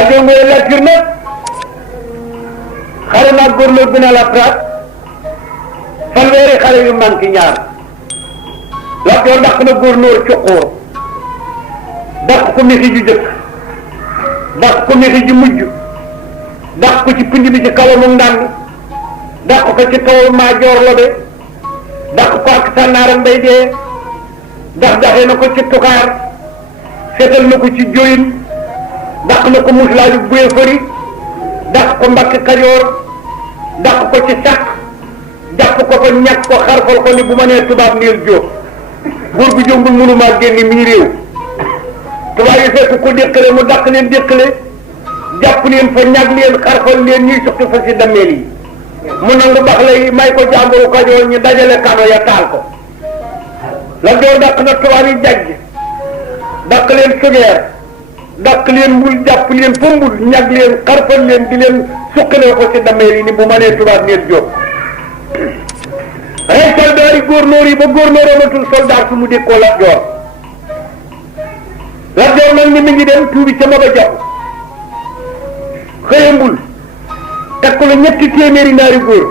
la Joor Ngoye Latyr nag xare naag gouverneur bi na la Prat fanweeri xare yu manqué ñaar Lat Joor dàq na gouverneur Cuqóor dàq ko misi ju jëkk dàq ko misi ju mujj dàq ko ci pind bi ci kawamu ndànd dàq ko ci toolu Maajoor Lobe dàq ko ak Sànnaara Mbay Dee daxee na ko ci Tukaar seetal na ko ci Joyin dàq na ko muslaaju Buye Fëri dàq ko Mbàkke Kajoor dàq ko ci Sàq jàpp ko fa ñàkk ko xarfal ko ni bu ma nee tubaab niir jóob buur bi jombul mënumaa génn mii réew tubaab yi fekk ko déqale mu dàq leen déqale jàpp leen fa ñàkk leen xarfal leen ñuy suqi fa si dammeel yi mu nangu bax lay may ko jàmburu Kajoor ñu dajale kano ya taal ko la Joor dàq na tubaab yi jajj dàq leen sugeer dàq leen mbul jàpp leen fa mbul ñàkk leen xarfal leen di leen suqalee ko si dammeel yi ni bu ma nee tubaab niir jóob rey soldaar yi gouverneur yi ba gouverneur amatul soldaar su mu dékkoo Lat Joor Lat Joor nag ni mi ngi dem tuubi ca Maba Jaxu xëyambul takk la ñetti téeméeri naari góor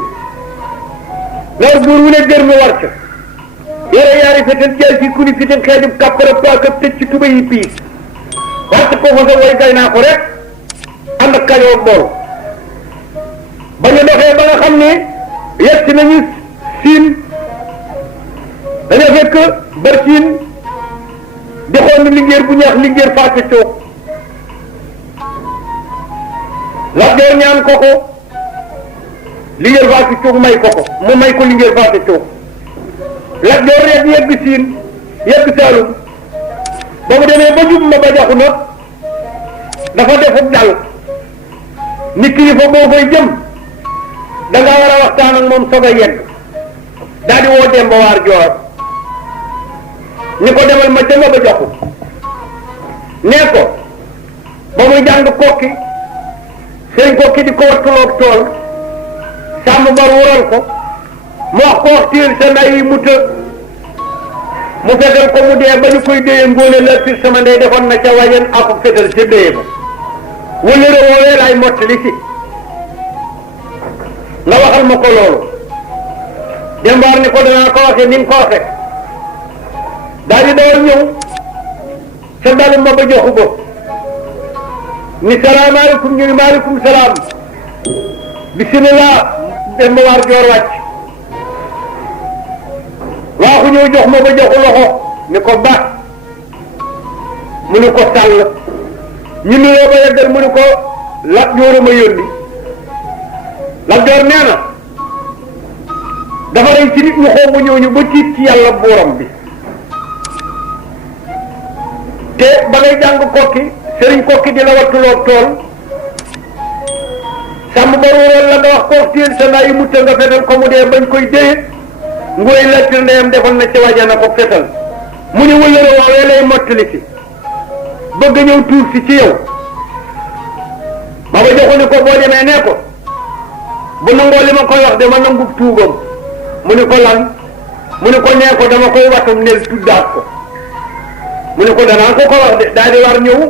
naar góor wu ne gër mu war ca yore yaari fetal jaay si kuni fital xeejub kàppara paaka tëj ci tuba yi piis wàcc ko fa sa way gay naa ko rek ànd ak Kajoor bool ba ñu doxee ba nga xam ne yegg si nañu Siin dañoo fekk Barsiin di xool ni Linguère bu ñaax Linguère Fatou Cook Lat Joor ñaan ko ko Linguère Fatou Cook may ko ko mu may ko Linguère Fatou Cook Lat Joor rek yegg Siin yegg Saalum ba mu demee ba jub Maba Jaxu nag dafa defuk dal nit ki fa boo koy jëm da ngaa war a waxtaan ak moom soog a yegg daal di woo Demba Waar Joor ni ko demal ma ca Maba Jaxu nee ko ba muy jàng kokki sëñ kokki di ko wattuloog tool sàmm bar wural ko mu wax ko wax tiir sa nday yi mu të mu fetal ko mu dee ba ñu koy déye Ngoone Latyr sama ndey defoon na ca wayen ako fetal ca déye ba wëllëre woowee laay mottali si nga waxal ma ko loolu Dembaar ni ko danaa ko waxee ni nga ko waxee daal di dawal ñëw sa dalu Maba Jaxu ba ni salaamaaleykum ñu ni maaleykum salaam bisimilah Demba Waar Joor wàcc waaxu ñëw jox Maba Jaxu loxo ni ko baax mu ni ko sàll ñu nuyoo ba yeggal mu ni ko Lat Joor a ma yónni Lat Joor nee na dafa rey ci nit ñu xoo bu ñëw ñu ba tiit ci yàlla buuram bi te ba ngay jàng kokki sëriñ kokki di la wattuloog tool sàmm ba ruural la nga wax ko tiil sa naa yi mutta nga fetal ko mu dee bañ koy déye Ngoye Latyr ndeyam defoon na ci wajana ko fetal mu ni wëllëre woowee lay mottali si bëgg ñëw tuub si ci yow Maba Jaxu ni ko boo demee nee ko bu nangoo li ma koy wax de ma nangu tuubam mu ni ko lan mu ni ko nee ko dama koy watam nel tuddaat ko mu ni ko danaa ko wax de daal di war ñëw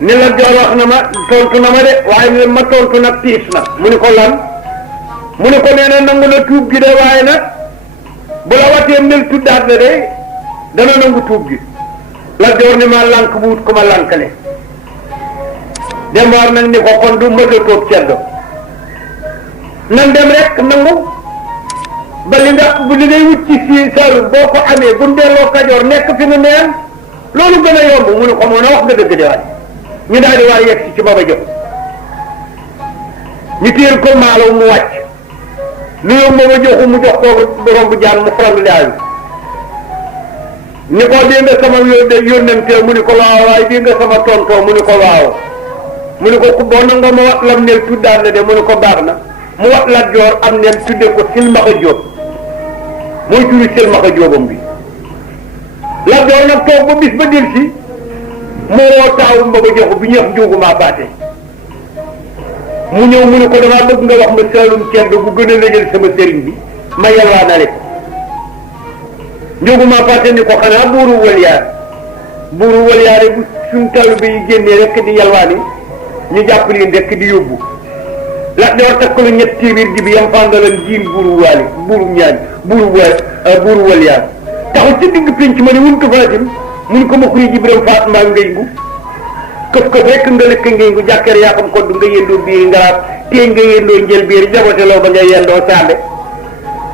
ni Lat Joor wax na ma tontu na ma de waaye ma tontu nag tiis na mu ni ko lan mu ni ko nee na nangu na tuub gi de waaye nag bu la watee nel tuddaat la de dana nangu tuub gi Lat Joor ni ma lànk bu wut ko ma lànkale Dembaar nag ni ko kon du mësa toog ceddo nan dem rek nangu ba li ngay wut ci si Saalum boo ko amee bu delloo Kajoor nekk fi nu neen loolu gën a yomb mu ne ko mën a wax nga dëgg de waay ñu daal di war yegg si ci Maba Jaxu ñu téyel ko maalaw mu wàcc nuyoo Maba Jaxu mu jox ko borom bu jaan mu faral laayu ni ko dégg nga sama yónnante mu ni ko waaw waaye dégg nga sama tontoo mu ni ko waaw mu ni ko boo nanga ma wat lam neel tuddaan la de mu ni ko baax na mu wat Lat Joor am neen tudde ko Silmaxa Jóob mooy turi Silmaxa Jóobam bi Lat Joor nag toog ba bis ba del si mu woo taawu Maba Jaxu bi ñëx njuugu maa baate mu ñëw mu ni ko damaa bëgg nga wax ma Saalum cedd bu gën a lëjal sama sëriñ bi ma yalwaanale ko njuugu maa baate ni ko xanaa buuru wëlyaar bu suñ taalibe yi génnee rek di yalwaani ñu jàpp leen rek di yóbbu Lat Joor takkalu ñett téeméer ji bi yam fàndalan jiin buuru waali buuru ñaan buuru waliyaan taxul ci digg pénc ma ne wuntu Fatim mun ko ma xuri ji biram faat mbaa ngay ngu këf rek nga lekk ngay ngu jàkkeer yaa xam kodd nga yendoo biir ngaraab tee nga yendoo njël biir jabote loo ba ngay yendoo saambe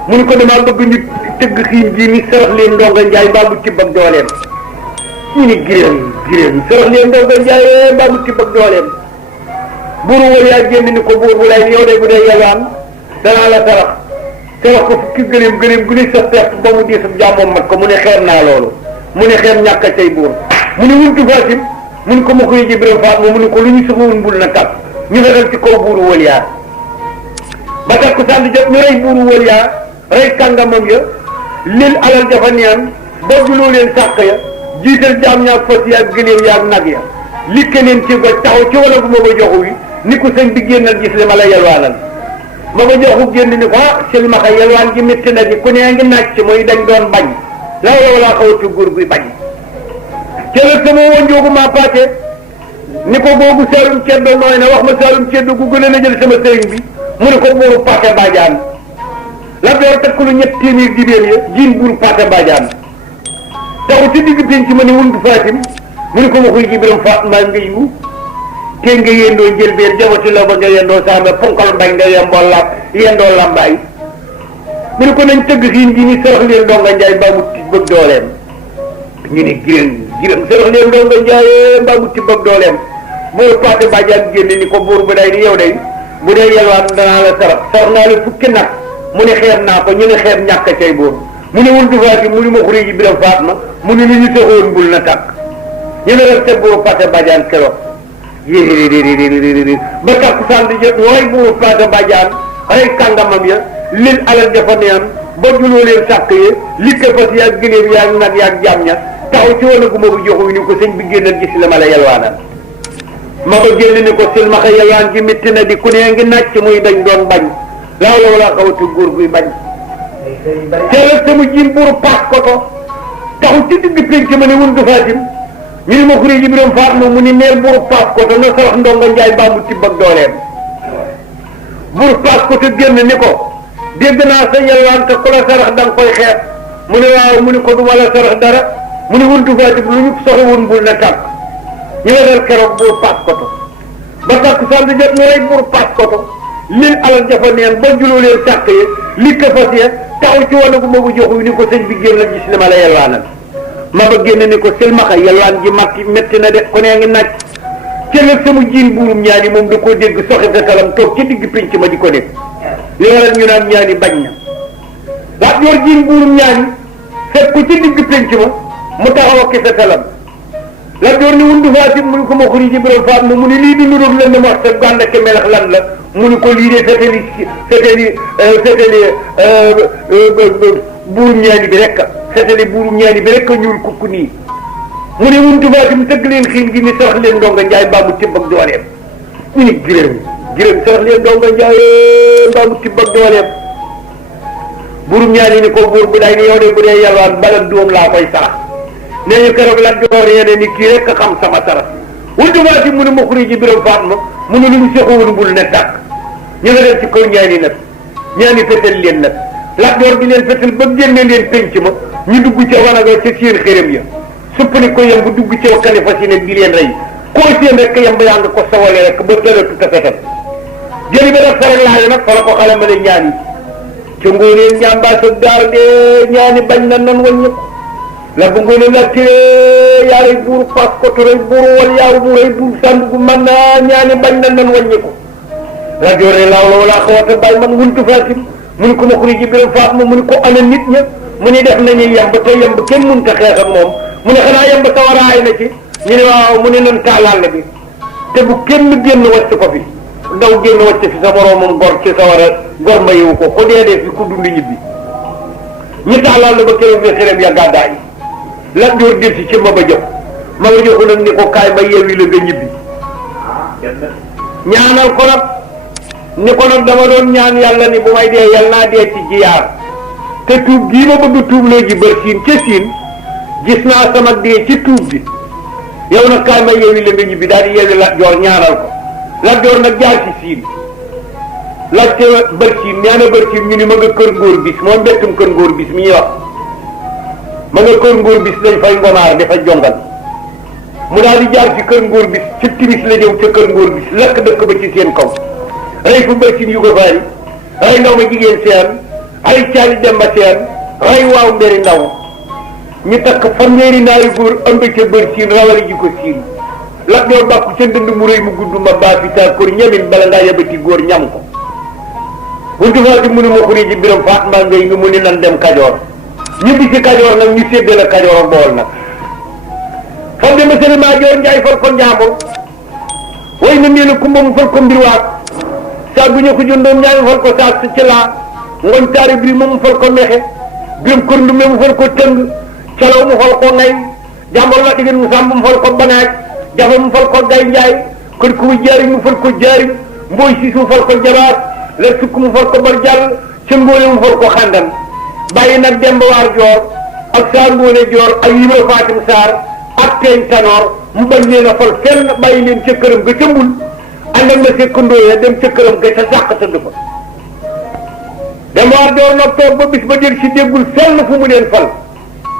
mun ko damaa bëgg ñu tëgg xiin ji ni sarax leen ndonga njaay mbaa mu tibb ak dooleem ñu ni giréem sarax leen ndonga njaay mbaa mu tibb ak dooleem buuru wal yaa génn ni ko buur bu lay yow de bu dee yalwaan danaa la sarax ko fukki gëléem gu ne sa perte ba mu diisub jàmmoom mat ko mu ne xeer naa loolu mu ne xeer ñàkk a cay buur mu ne wuntu Fatim mun ko ma koy ji biram faat mu ne ko lu ñu soxawun bul na tàpp ñu fexeel ci kaw buuru wal yaa ba takku sànni jot ñu rey buuru wal yaa rey kàngamam ya lil alal jafa neen bodduloo leen sàq ya jiital jaam ñaak fas yaak gëléem yaak nag ya likke leen ci goj taxaw ci wala gu ma ba joxu wi ni ko sëñ bi génnal gis li ma la yalwaanal ma ba joxu génn ni ko silmaxa yalwaan gi métti na ji ku nee ngi nàcc mooy dañ doon bañ law laa xawatu góor guy bañ cëlal sama wonjoogu maa paate ni ko boobu saalum ceddo nooy na wax ma saalum ceddo gu gën a la jël sama sëriñ bi mu ne ko buuru paate baajaan Lat Joor takkalu ñett téeméer dibéer ya jiin buuru paate baajaan taxu ci digg pénc ma ne wuntu Fatim mu ne ko ma koy ji biram faat mbaa nga yiwu tee nga yendoo njëlbeen jabati la ba nga yendoo saame ponkal mbañ nga yendoo lambaay mu ne ko nañ tëgg xiin ji ni sarax leen ndonga njaay mbaa mu ti bëgg dooleem ñu ne giréem sarax leen ndonga njaay mbaa mu ti bëgg dooleem buur paate bàjjaan génne ni ko buur bu day ni yow day bu dee yelwaan danaa la sarax naa la fukki nag mu ne xeeb naa ko ñu ne xeeb ñàkk cay buur mu ne wuntu Fatim mu ne ma xuri ji biram faat ma mu ne li ñu soxoon bul na tàkk ñu ne rek te buuru paate bàjjaan keroog ba takkusaan di jot ñooy buuru paate bàjjaan rey kàngamam ya lil alal jafa neen ba juloo leen sàkk ye likke fas yaag gëléem yaag nag yaag jaam ña taxaw ci wala gu ma bu joxu ni ko sëñ bi génnal gis la ma la yalwaanal ma ko génn ni ko silmaxa yalwaan gi métti na di ku nee ngi nàcc muy dañ doon bañ laaw la wala xawatu góor guy bañ teelal sama jiin buuru paas koto taxaw ci digg pénc ma ne wuntu Fatim ñu ni ma xuri ji biram faat ma mu ni neel buuru paas koto na sarax ndonga njaay mbaa mu tibb ak dooleem buuru paas koto génn ni ko dégg naa sa yalwaan te ku la sarax da nga koy xeet mu ne waaw mu ne ko duma la sarax dara mu ne wuntu Fatim lu ñu soxla woon bul na tàkk ñu ne dal keroog buuru paas koto ba tàkk sàll jot ñu rey buuru paas koto lil alal jafa neen ba juloo leen sàkk ye li ko fas ye taxaw ci wàllu gu ma bu joxu ni ko sëñ bi génn gis li ma la yalwaanal ma ba génn ni ko silmaxa yalwaan ji matti métti na de ku nee ngi naaj cëlal sama jiin buurum ñaani moom da koo dégg soxi sa talam toog ci digg pénc ma di ko dégg li waral ñu naan ñaani bañ na Lat Joor jiin buurum ñaani fekk ko ci digg pénc ma mu taxaw ak sa talam Lat Joor ni wuntu Fatim mu ni ko ma xuri ji biram faat ma mu ni lii di nuróog lan na wax sa gànna ke melax lan la mu ni ko lii de feteli buurum ñaani bi rekk feteli buurum ñaani bi rekk ñuul kukku nii mu ne wuntu Fatim tëgg leen xiin gi ni sarax leen ndonga njaay mbaa mu tibb ak dooleem ñu ni giréem sarax leen ndonga njaay mbaa mu tibb ak dooleem buurum ñaani ni ko buur bu day ni yow de bu dee yalwaan bala doom laa koy sarax nee ñu keroog Lat Joor yéene ni kii rek xam sama sarax wuntu Fatim mu ne ma xuri ji biram faat ma mu ne lu ñu soxowoon bul ne tàkk ñu nga dem ci kaw ñaani nag ñaani fetal leen nag Lat Joor di leen fetal ba génne leen penc ma ñu dugg ca wanaga ca seen xërëm ya suppali ko yem bu dugg ci wakkale fas yi ne di leen rey koo seen rek yem ba yaa nga ko sawale rek ba tëratu ta fetal jëli ba daf sarek laayo nag fa la ko xale ma ne ñaani ca ngóoneen ñaambaa sa daar de ñaani bañ na nan wàññi ko la bu ngoone la tee yaa rey buuru paas koto rey buuru wal yaaw bu rey buuru sànd gu man naa ñaani bañ na nan wàññi ko Lat Joor laaw la wala xawata bàyyi man wuntu Fatim mu ni ko ma xuri ji biram faat ma mu ni ko ana nit ña mu ni def nañu yemb te yemb kenn mënut a xeex ak moom mu ne xanaa yemb sa war a ay na ci ñu ne waaw mu ne nan taalaal bi te bu kenn génn wàcc ko fi ndaw génn wàcc fi sa moroomam gor ci sa war a gor mayiwu ko ku dee dee fi ku dund ñibbi ñu taalaal ba keroog bi xërëm ya gàddaay Lat Joor del si ci ma ba joxu nag ni ko kaay ma yeewi la nga ñibbi ñaanal ko nag ni ko nag dama doon ñaan yàlla ni bu may dee yal naa dee ci jiyaar te tuub gii ma bëgg tuub léegi bër siin ca siin gis naa sama dee ci tuub bi yow nag kaay ma yeewi la nga ñibbi daal di yeewi Lat Joor ñaanal ko Lat Joor nag jaar ci siin laajte bërkiim ñaana bërkiim ñu ni ma nga kër ngóor bis moom mbettum kër ngóor bis mi ñuy wax ma nga kër ngóor bis dañ fay ngonaar dafa jongal mu daal di jaar ci kër ngóor bis ci timis la ñëw ca kër ngóor bis lakk dëkk ba ci seen kaw rey fu bërkiim yu ko faari rey ndaw ma jigéen seen ay caali demba seen rey waaw mberi ndaw ñu takk fanweeri naari góor ëmb ca bër siin rawali ji ko siin Lat Joor bàkku ca ndënd mu rëy mu gudd ma baa fi taa kor ñamin bala ngaa yabati góor ñam ko buntu faati mu ne ma xuri ji biram faat mbaa ngay ngi mu ni nan dem Kajoor ñibbi ci Kajoor nag ñu séddale Kajoor ak Bawol nag fam de monsieur maa Joor Njaay fal ko Njaambur way na nee na kumba mu fal ko mbirwaat saa bu ñu ko jundoon Njaay mu fal ko saak si ci laa ngoñ taari biri mu fal ko mexe biram kër ndume mu fal ko tëng calaw mu fal ko ngay jàmbor la diggéen mu sàmb mu fal ko banaaj jafa mu fal ko gay njaay kër ku mu jaariñ mu fal ko jaariñ mbooy siis mu fal ko jabaat la sukk mu fal ko bar jàll ca ngóone mu fal ko xàndan bàyyi nag Demba Waar Joor ak Saar Ngoone Joor ak Ibra Fatim Saar ak Teeñ Tanoor mu bañ leen a fal fenn bàyyi leen ca këram ga ca mbul ànd ak na sekkandooyee dem ca këram ga ca sàq tëdd fa Demba Waar Joor nag toog ba bis ba jël si déggul fenn fu mu leen fal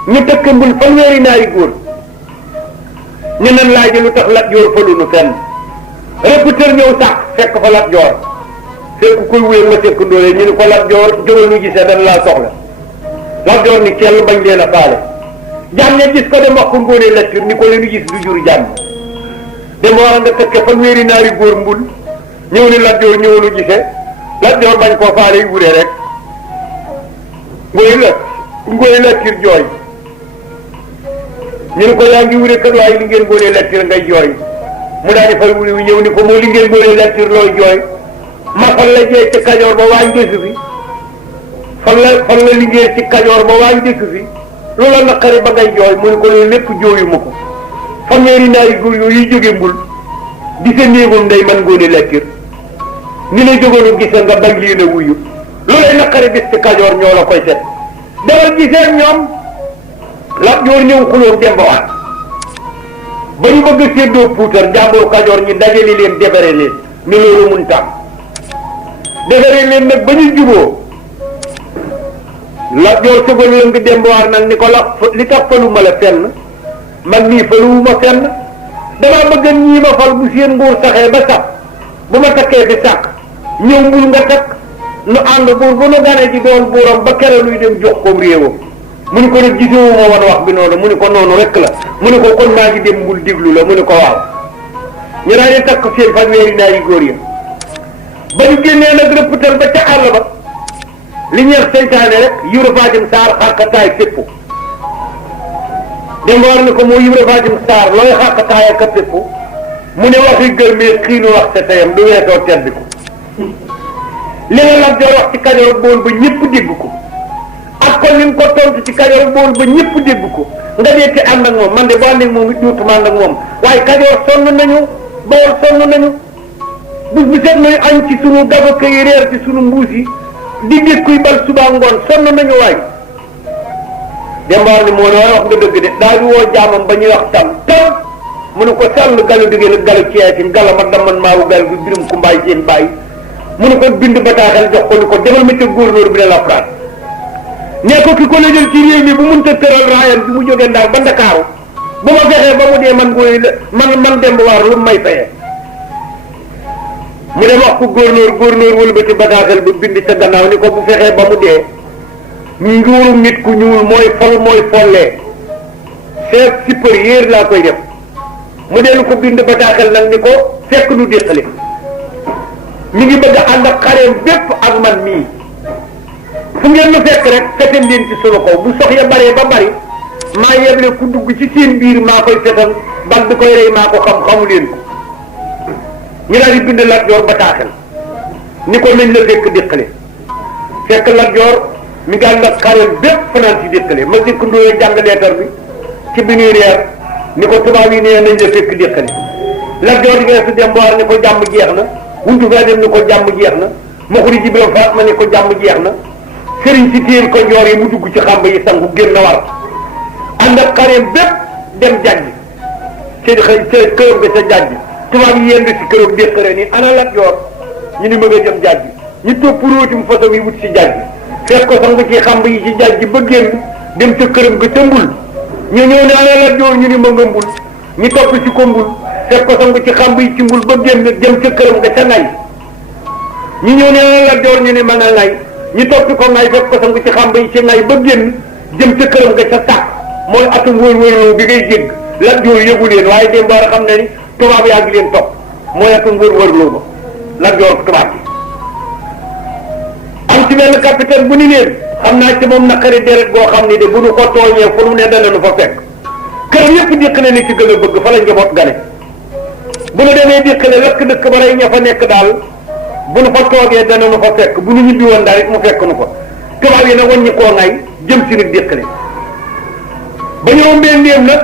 ñu tëkk mbul fanweeri naari góor ñu nan laaji lu tax Lat Joor falunu fenn réputeur ñëw sax fekk fa Lat Joor fekk koy wéer ma sekkandooyee ñu ni ko Lat Joor jógal nu gisee dañ laa soxla Lat Joor ni kell bañ leen a faale jàmm ne gis ko dem wax ko Ngoone Latiir ni ko leenu gis du jur jàmm dama war a nga tëkke fanweeri naari góor mbul ñëw ni Lat Joor ñëw nu gisee Lat Joor bañ koo faale yu wuree rek Ngoone Latiir jooy ñu ni ko yaa ngi wure kat waaye li ngeen Ngoone Latiir ngay jooy mu daal di fay wuri wi ñëw ni ko moo li ngeen Ngoone Latiir looy jooy ma fan la jee ci Kajoor ba waañ desu fi fan la liggéey ci Kajoor ba waañ desu fi loola naqari ba ngay jooy mu ni ko loolu lépp jooyu ma ko fanweeri naari góor yooyu jóge mbul di sa néegum ndey man Ngoone Latiir ni la jógoonu gise nga bañ leen a wuyu loolay naqari bis ci Kajoor ñoo la koy set dara gisee ñoom Lat Joor ñëw xulóom Demba Waar ba ñu bëgg a séddoo puutar jàmbur Kajoor ñi dajale leen defare leen ni loolu mun tam defare leen nag ba ñu juboo Lat Joor sëgal la nga Demba Waar nag ni ko li tax faluma la fenn man nii faluwuma fenn damaa bëgg ñii ma fal bu seen nguur saxee ba sax bu ma takkee fi sàkk ñëw mbul nga takk nu ànd buur bu nu gane ji doon buuram ba kere luy dem jox ko réewam mu ni ko nag gisoo ma woon wax bi noonu mu ni ko noonu rek la mu ni ko kon maa ngi dem mbul diglu la mu ni ko waaw ñu daal di takk seen fanweeri naari góor yi ba ñu génnee nag rëpptal ba ca àll ba li ñeex seytaane rek Ibra Fatim Saar xàqataay fépp Demba Waar ni ko moo Ibra Fatim Saar looy xàqataay ak a fépp mu ne waxi gërmee xiinu wax sa tayam du weesoo tedd ko li nga Lat Joor wax ci Kajoor Bawol ba ñëpp dégg ko ak kon li nga ko tontu ci Kajoor Bawol ba ñëpp dégg ko nga dee te ànd ak moom man de boo ànd ak moom it duutuma ànd ak moom waaye Kajoor sonn nañu Bawol sonn nañu bés bu set nuy añ ci sunu gabaka yi reer ci sunu mbuus yi di dégg kuy bal suba ngoon sonn nañu waay Demba Waar ni moo ne waaye wax nga dëgg de daal di woo jaamam ba ñuy wax tam mu ne ko sàll galu digée la galu ceetin gala ma daman maawu gal bi birum ku mbaay seen bàyyi mu ne ko bind bataaxal jox ko ni ko demal ma ca gouverneur bi ne la France ne ko ki ko la jël ci réew mi bu mënta tëral raayam bi mu jógee Ndar ba Ndakaaru bu ma fexee ba mu dee man Demba Waar lu may fayee mu dem wax ko gouverneur wala ba ci bataaxal ba bind ca gannaaw ni ko bu fexee ba mu dee nguuru nit ku ñuul mooy follee chef supérieur laa koy def mu dellu ko bind bataaxal nag ni ko fekk nu déqale mi ngi bëgg a ànd ak xareem bépp ak man mii fu ngeen nu fekk rek fetal leen ci sunu kaw bu sox ya baree ba bari maa yeble ku dugg ci seen biir maa koy fetal bal bi koy rey maa ko xamu leen ko ñu daal di bind Lat Joor bataaxal ni ko nañ la fekk déqale fekk Lat Joor mi ngi ànd ak xareem bépp fanaan ci déqale ma dikk ndooyee jàng leetar bi ci bi ñuy reer ni ko tubaab yi nee nañ la fekk déqale Lat Joor di geesu Demba Waar ni ko jàmm jeex na wuntu faa dem ni ko jàmm jeex na ma xuri ji biram faat ma ni ko jàmm jeex na sëriñ si téel ko njoor yi mu dugg ci xàmb yi sangu génn war ànd ak xareem bépp dem jàngi xëy ca këram nga ca jàjj tubaab yi yendu si këram déqare ni ana Lat Joor ñu ni bëgg a jëm jàjj ñu topp róotum façon yi wut si jàjj fekk ko sangu ci xamb yi ci jàjj ba génn dem ca këram ga ca mbul ñu ñëw ne ana Lat Joor ñu ni ma nga mbul ñu topp si ko mbul fekk ko sangu ci xamb yi ci mbul ba génn jëm ca këram ga ca ngay ñu ñëw ne ana Lat Joor ñu ni ma nga ngay ñu topp ko ngay fekk ko sangu ci xamb yi ci ngay ba génn jëm ca këram ga ca sàkk mooy atum wër-wërloo bi ngay jégg Lat Joor yëgu leen waaye démb war a xam ne ni tubaab yaa ngi leen topp mooy atum wër-wërloo ba Lat Joor tubaab bi am ci benn capitaine bu ni leen xam naa ci moom naqari deret boo xam ni de bu nu ko tooñee fu mu ne dana nu fa fekk këram yëpp déqale ni ci gën a bëgg fa la njaboot gane bu nu demee déqale lakk dëkk ba rey ña fa nekk daal bu nu fa toogee dana nu fa fekk bu nu ñibbi woon daal it mu fekk nu fa tubaab yi nag wàññi koo ngay jëm si nag déqale ba ñëw mbeen ndéem nag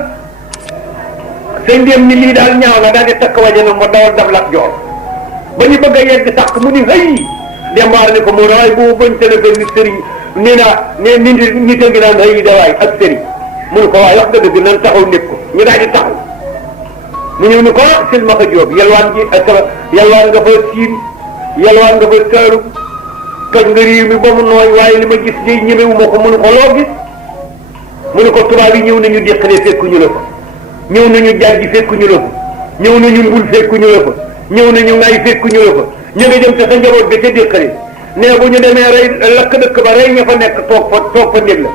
sëñ ndéem ni lii daal ñaaw na daal di takk waje na ma dawal dab Lat Joor ba ñu bëgg a yegg sàq mu ni hëy dembaar ni ko moo waaye boobu bañ téléphone ni sëriñ nee naa ne nit a ngi naan hëy dawaay ak sëriñ mu ne ko waaye wax nga dëgg nan taxaw nekk ko ñu daal di taxaw mu ñëw ni ko silmaxa Jóob yalwaan gi ak yalwaan nga fa siin yalwaan nga fa Saalum toj nga réew mi ba mu nooy waaye li ma gis day ñemewu ma ko mu ne ko loo gis mu ne ko tubaab yi ñëw nañu déqale fekkuñu la fa ñëw nañu jàjji fekkuñu la fa ñëw nañu mbul fekkuñu la fa ñëw nañu ngay fekkuñu la fa ñu nga jëm te sa njaboot ga ca déqale nee bu ñu demee rey lakk dëkk ba rey ña fa nekk toog fa ndég la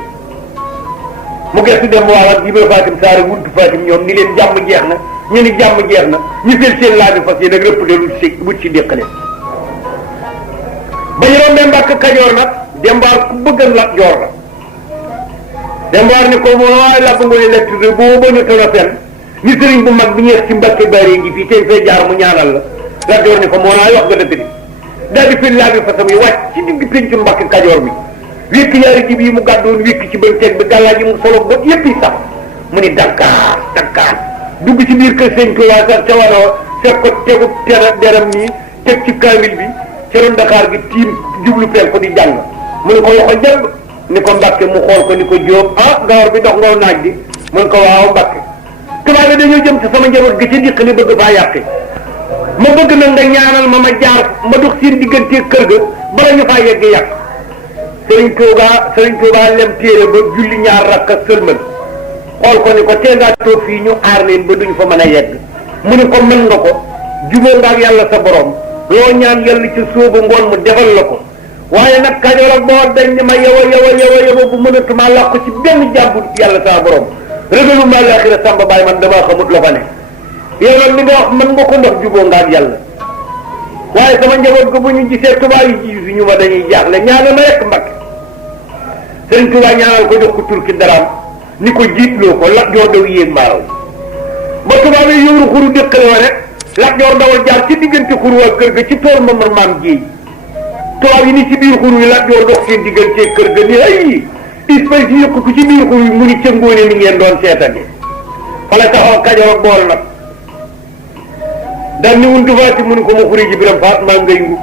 mu gestu dem waawaat Ibra Fatim Saar wuntu Fatim ñoom ni leen jàmm jeex na ñu ni jàmm jeex na ñu fel seen laabi fas yi nag rëpp de wut si déqale ba ñu rombee Mbàkke Kajoor nag dembaar ku bëggan Lat Joor la dembaar ni ko moo waaye làbb nga ni lett de boo ba ñu tona fen ni sëriñ bu mag bi ñeex ci Mbàkke Bari ngi fii tey fay jaar mu ñaanal la Lat Joor ni ko moo naa wax nga dëgg di daal di fel laabi fasam yi wàcc ci digg péncu Mbàkke Kajoor mi wékk ñaari jib yi mu gàddoon wékk ci bënteeg bi gàllaa ji mu solo ba yëpp yi sax mu ni Dakar Dakar dugg ci biir kër sëñ Tuubaa sax ca wanoo fekk ko tegu deram nii teg ci kaamil bi ca ron Dakar gi tiim jublu pen ko di jàng mu ne ko loxo jàng ni ko Mbàkke mu xool ko ni ko Jóob ah gawar bi dox ngaw naaj bi mu ne ko waaw Mbàkke tubaab bi dañoo jëm ci sama njaboot gi ci dikk li bëgg faa yàqi ma bëgg nag nga ñaanal ma jaar ma dox seen diggante kër ga bala ñu faa yegg yàq Sëriñ Tuubaa lem téere ba julli ñaar rakk ak sëlmal xool ko ni ko tee ngaa toog fii ñu aar leen ba duñ fa mën a yegg mu ne ko mën nga ko jubóo nga ak yàlla sa borom loo ñaan yàlla ci sóobu ngoon mu defal la ko waaye nag Kajoor ak Bawol dañ ne ma yow bu mënatuma làq ci benn jàmbu yàlla sa borom rëgalu ma laaxira Samba Baay man damaa xamut la fa ne yow nag li nga wax mën nga ko ndox jubóo nga ak yàlla waaye sama njaboot ko bu ñu gisee tubaab yi ji ñu ma dañuy jaaxle ñaanal ma rek Mbàkke Sëriñ Tuubaa ñaanal ko jox ko turki daraam ni ko jiitloo ko Lat Joor daw yéeg maaraw ba tubaab yi yowru xuru déqale wa rek Lat Joor dawal jaar ci diggante xuru waa kër ga ci tool Mamar Maam Jéey tubaab yi ni ci biir xuru yi Lat Joor dox seen diggante kër ga ni ay espèce yi yëkk ko ci biir xuru yi mu ni ca ngóone ni ngeen doon seetane fa la taxaw Kajoor ak Bawol nag daal ni wuntu faati mu ni ko ma xuri ji biram faat maa ngay ngu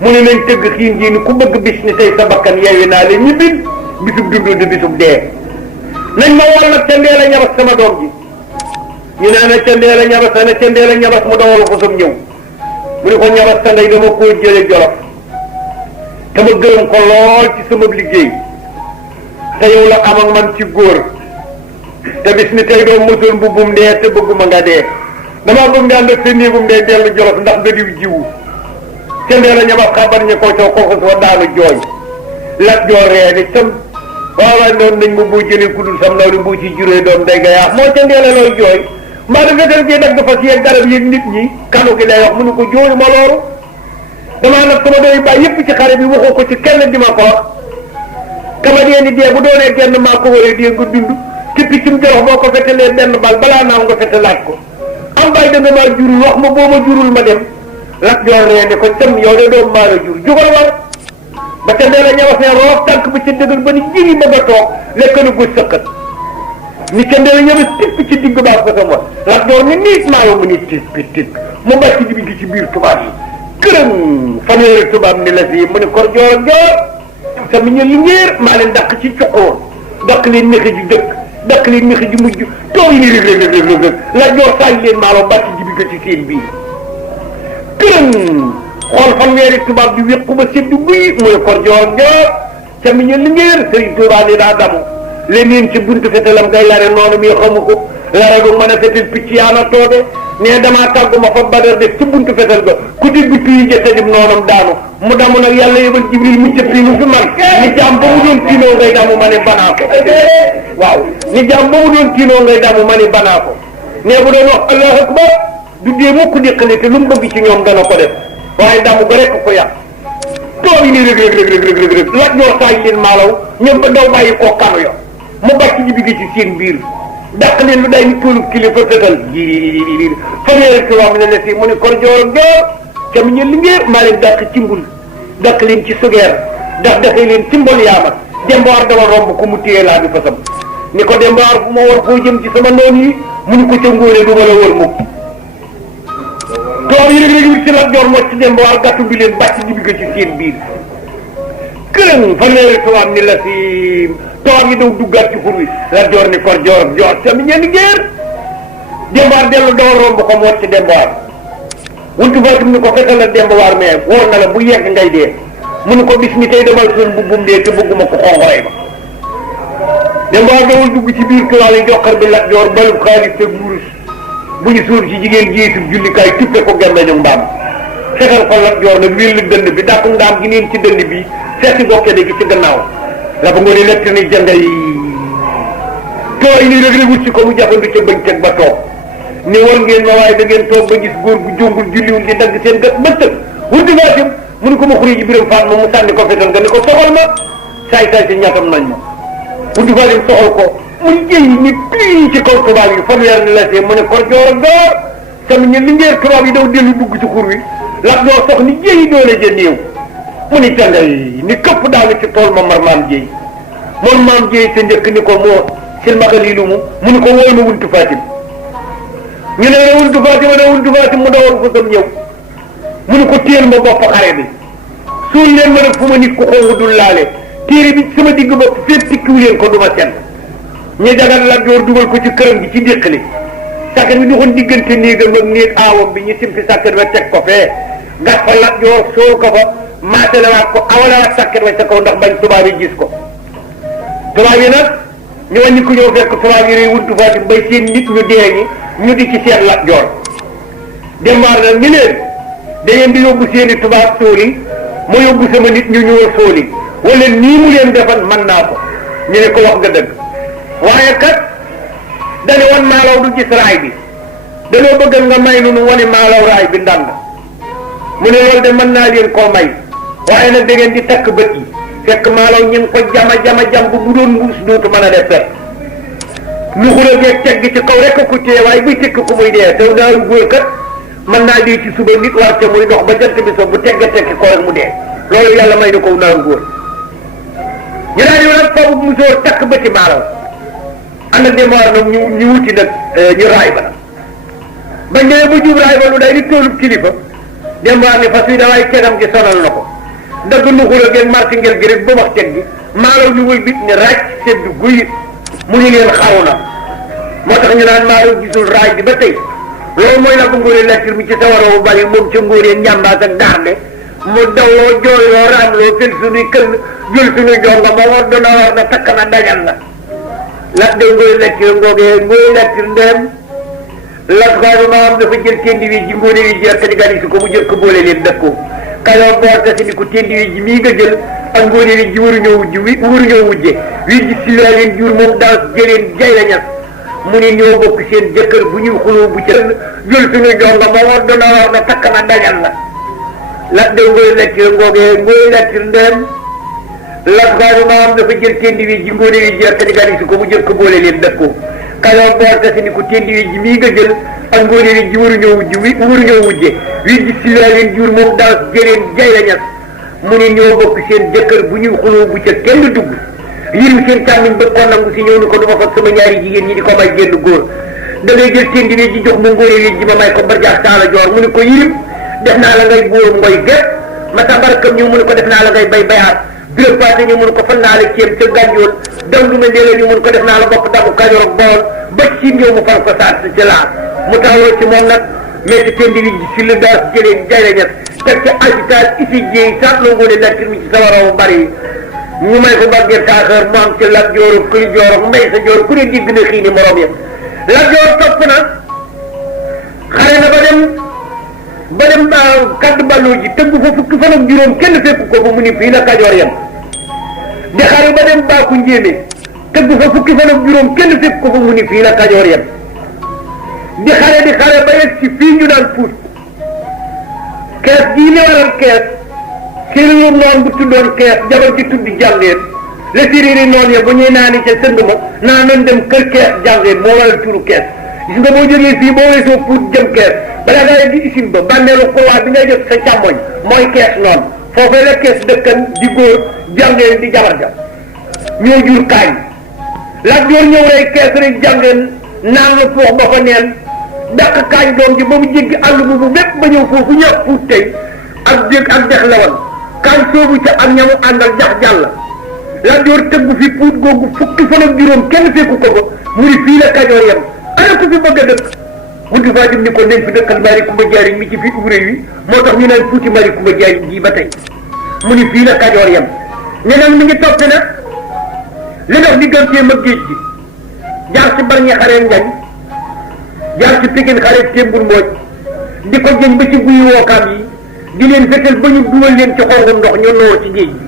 mu ne nañ tëgg xiin ji ni ku bëgg bis ni tey sa bakkan yeewi naa leen ñibbil bisub dundu di bisub dee nañ ma wol nag ca ndee la ñabas sama doom ji ñu ne ana ca ndee la ñabas ana ca ndee la ñabas mu dawalu ko sam ñëw mu ne ko ñabas sa ndey dama koo jële Jolof te ma gërëm ko lool ci sama liggéey te yow la am ak man ci góor te bis ni tey doom mosul mbubbum dee te bëgguma nga dee damaa bëgg nga ànd ak sa néegum dee dellu Jolof ndax nga diw jiwu ca ndee la ñabas xabar ñi ko coow kooku soo daanu jooy Lat Joor ree ni sam waaw noonu nañ ma boo jëlee ku dul sam loolu boo ci juree doom day nga yaax moo ca ndeela looy jooy mbaa da fetal gi dagg fas yeeg garab yeeg nit ñi kanu gi lay wax mu ne ko jooyu ma loolu damaa nag sama doy bàyyi yëpp ci xare bi waxoo ko ci kenn di ma ko wax kama dee ni dee bu doonee genn maa ko waree dee nga dund te piccum Jolof boo ko fetalee benn bal balaa naaw nga fetalaat ko am bàyyi da nga maa jurul wax ma boo ma jurul ma dem Lat Joor ree ni ko tam yow de doom maa la jur jugal war ba te ndee la ñawas ne roof tànk bi ci dëggal ba ni jigi bëgg a toog lekk na gu sëqat ni ca ndee la ñawas tipp ci digg baax ko sama Lat Joor ni niit maa yow mu ni tipp mu bàcc di bi ci biir tubaab yi këram fanweeri tubaab ni la fii mu ne kor joor ak joor sama ñu li ngéer maa leen dàq ci cuqoor dàq leen nekk ji dëkk dakk leen mixi ji mujj toog yi ni rëg la joor saañ leen maalo bàcc jibi ko ci seen biir këram xool fanweeri tubaab bi wéqu ba seddu guy mu ne kor joor joor ca mi ñu lingeer sëriñ Tuubaa ni daa damu leneen ci buntu fetalam ngay lare noonu mi xamu ko lare du mën a fetal picc yaana toode ne damaa tàggu ma fa badar def ci buntu fetal ga ku di bippi yi jëtadim noonam daanu mu damu nag yàlla yebal jibril mu cëppi mu fi man ni jaam ba mu doon tiinoo ngay damu ma ne banaa ko waaw ni jaam ba mu doon tiinoo ngay damu ma ne banaa ko ne bu doon wax allahu akbar du dee mukk déqale te lu mu bëgg ci ñoom dana ko def waaye damu ko rek ko yàq tool yi nii rëg la ñoo saaj leen maalaw ñoom ba daw bàyyi koo kanu yo mu bàcc ji bi ci seen biir dàq leen lu day ni toolub kilifa fetal ji fanweeri tubaab ne la si mu ne kor joor joor ca mi ñu liggéey maa leen dàq ci mbul dàq leen ci sugeer dafay leen ci mbol yaama dembaar dama romb ko mu téye laa bi fasam ni ko dembaar bu ma war foo jëm ci sama noon yi mu ni ko ca ngóone du ma la wër mukk tool yi rek ci la joor moo ci dembaar gàttu bi leen bàcc ji bi ci seen biir këram fanweeri tubaab ni la si toog yi daw duggaat ci xur wi la joor ni kor joor joor sami ñenn géer dembaar dellu daw romb ko moo ci dembaar wuntu fatim ni ko fekkal la dembaar mais wóor na la bu yegg ngay dee mu ni ko bis ni tey demal sun bu bum dee te bëgguma ko xonqoy ma dembaar dawul dugg ci biir tool yi joxar bi la joor balub xaalis te wurus bu ñu suur ci jigéen jiitu jullikaay tuppe ko gemmeñu mbaam fekkal ko la joor nag wéll dënd bi dàqu ndaam gi neen ci dënd bi fekk bokke gi ci gannaaw la ba ngoone lekk ni jangay tooy ni rek rek wut si ko mu jafandu ca bëñ teg ba toog ni war ngeen ma waaye da ngeen toog ba gis góor gu jóngul julliwul di dagg seen gat bëttëg wurdi baatim mu ni ko ma xuri ji biram faat ma mu sànni ko fetal nga ni ko soxal ma saay si ñatam nañ ma wurdi baatim soxal ko mu jëy ni pii ci kaw tubaab yi fanweer ni la see mu ne kor joor door sami ñe li ngeer tubaab yi daw dellu dugg ci xur wi lak doo sox ni jëy doole ja néew mu ni jangay ni këpp daanu ci tool ma mar maam jéy moom maam jéy sa njëkk ni ko moo silmaxa lii lu mu ni ko wóor na wuntu fatim ñu ne wuntu fatim mu dawal ko sam ñëw mu ni ko téel ma bopp xare bi suul leen ma nag fu ma nit ku xongu dul laale téere bi sama digg bopp fépp tikkiwu leen ko du ma seen ñu jagal la door dugal ko ci këram gi ci déqali sàkkat bi doxoon diggante néegam ak néeg aawam bi ñu simpi sàkkat ba teg ko fee gas fa la joor soo ko fa maatalawaat ko awalawaat sàkket wa ca kaw ndax bañ tubaab yi gis ko tubaab yi nag ñu wàññi ko ñëw fekk tubaab yi rey wuntu fatim bay seen nit ñu dee ñi ñu di ci seet Lat Joor dembaar nag ñu leen da ngeen di yóbbu seeni tubaab sóoli ma yóbbu sama nit ñu ñëwal sóoli wala nii mu leen defal mën naa ko ñu ne ko wax nga dëgg waaye kat dañu wan maalaw du gis raay bi dañoo bëgg nga may nu wane maalaw raay bi ndànd mu ne loolu de mën naa leen koo may waaye nag da ngeen di takk bët yi fekk maalaw ñu ngi ko jam bu doon mbuus dootu mën a def fet lu xula geeg teg gi ci kaw rek ko téye waaye buy tekk ko muy dee tew naaru góor kat mën naa dee ci suba nit war te muy dox ba jant bi so bu tegga tekki ko rek mu dee loolu yàlla may na ko naaru góor ñu daal di nag foofu musóor takk bëti maalaw ànd ak démoir nag ñu wuti nag ñu raay ba nag bañ demee ba jub raay ba lu day di toolub kilifa démoir ni fas yi dawaay tegam gi sonal na ko dagg lu xula geeg martingel gi rek ba wax teg gi maalaw ñu wël bit ni ràcc seddu guyit mu ñu leen xaw na moo tax ñu naan maalaw gisul raay bi ba tey loolu mooy nag ngóoree lattir mi ci sawara bu bari moom ca ngóoree njàmbaas ak garde mu dawloo jooyloo raamloo fel suñuy këll jël suñuy jonga ma war dona war na takk na dajal na lat de ngóoree lattir ngoogee ngóoree lattir ndeem lat xaadu maam dafa jël tendi wi ji ngóoree wi ji ak kadigali su ko mu jël ko boole leen dëkkoo kayoor boor tasi ni ko tendi wi ji mii nga jël ak ngóoree wi ji waruñoo wujje waruñoo wujje wi ji silaa leen jur moom daas jëleen jay la ñas mu ne ñoo bokk seen jëkkër bu ñuy xuloo bu ca jël suñu jonga ma war dana war na takk na dajal la lat de ngóoree lattir ngoogee ngóoree lattir ndeem lat xaadu maam dafa jël tendi wi ji ngóoree wi ji ak kadigali su ko mu jël ko boole leen dëkkoo kayoor boor tasi ni ko tendi wi ji mii nga jël ak ngóoree wi ji waruñoo wujje wi ji silaa leen jur moom daas jëleen jay la ñas mu ne ñoo bokk seen jëkkër bu ñuy xuloo bu ca kenn dugg yirim seen càmmiñ bëgg ko nangu si ñëw ni ko duma fa sama ñaari jigéen ñi di ko may génn góor da ngay jël tendi wi ji jox mu ngóoree wi ji ma may ko barjaax taala joor mu ne ko yirim def naa la ngay bóor ngoy gépp ma sa barkam ñëw mu ne ko def naa la ngay bay bayaar biram paase ñëw mu ne ko fan naa la ceeb ca gànjool daw lu ma ndéela ñu mun ko def naa la bopp dagu Kajoor ak Bawol ba ci ñëw mu far ko saat ci laa mu tawloo ci moom nag mais tendi li ci le daas jëlee jayre ñet teg ci agitage isi jéey saat la ngoone lattir mi ci sawarawu bari ñu may ko baggeer taaxër mu am ci Lat Joor ak Kuli Joor ak Mbay Sa Joor ku ne digg na xiini morom ya Lat Joor topp na xare na ba dem kaddu ballo ji tëgg fa fukki fan ak juróom kenn fekk ko fa mu ni fii la Kajoor yam di xare ba dem Baaku Njéeme tëgg fa fukki fan ak juróom kenn fekk ko fa mu ni fii la Kajoor yam di xare ba yegg ci fii ñu daan puut kees gii li waral kees séeréer noon bu tuddoon kees jabar ji tuddi jàngeen la séeréer noon ya bu ñuy naani ca sënd ma naa nañ dem kër kees jàngeen moo waral turu kees gis nga boo jógee fii boo weesoo puut jëm kees balaa ngaa di isim ba bànneelu xurwaa bi ngay def sa càmmoñ mooy kees noonu foofee la kees dëkkan di góor jàngeen di jabar ja ñoo jur kaañ Lat Joor ñëw rey kees rek jàngeen naan la foox ba fa neen dàq kaañ doom ji ba mu jéggi àll bu bépp ba ñëw foofu ñëpp puut tey ak dégg ak dex la woon kaañ soobu ca ak ñamu àndal jax jàll Lat Joor tëgg fi puut googu fukki fan ak juróom kenn fekku ko ko mu ni fii la Kajoor yam ana ko fi bëgg a dëkk buntu faa jëm ni ko nañ fi dëkkal Mari Kumba Jaariñ mi ci fii ugré wi moo tax ñu naan fuuti Mari Kumba Jaariñ ji ba tey mu ni fii la Kajoor yam ne nag mi ngi topp nag li dox digganteem ak géej gi jaar ci Barñi xaree Njañ jaar ci Pikin xaree Témbul Mbooj di ko jëñ ba ci guyi wookaam yi di leen fekkal ba ñu dugal leen ci xongu ndox ñu noo ci géej gi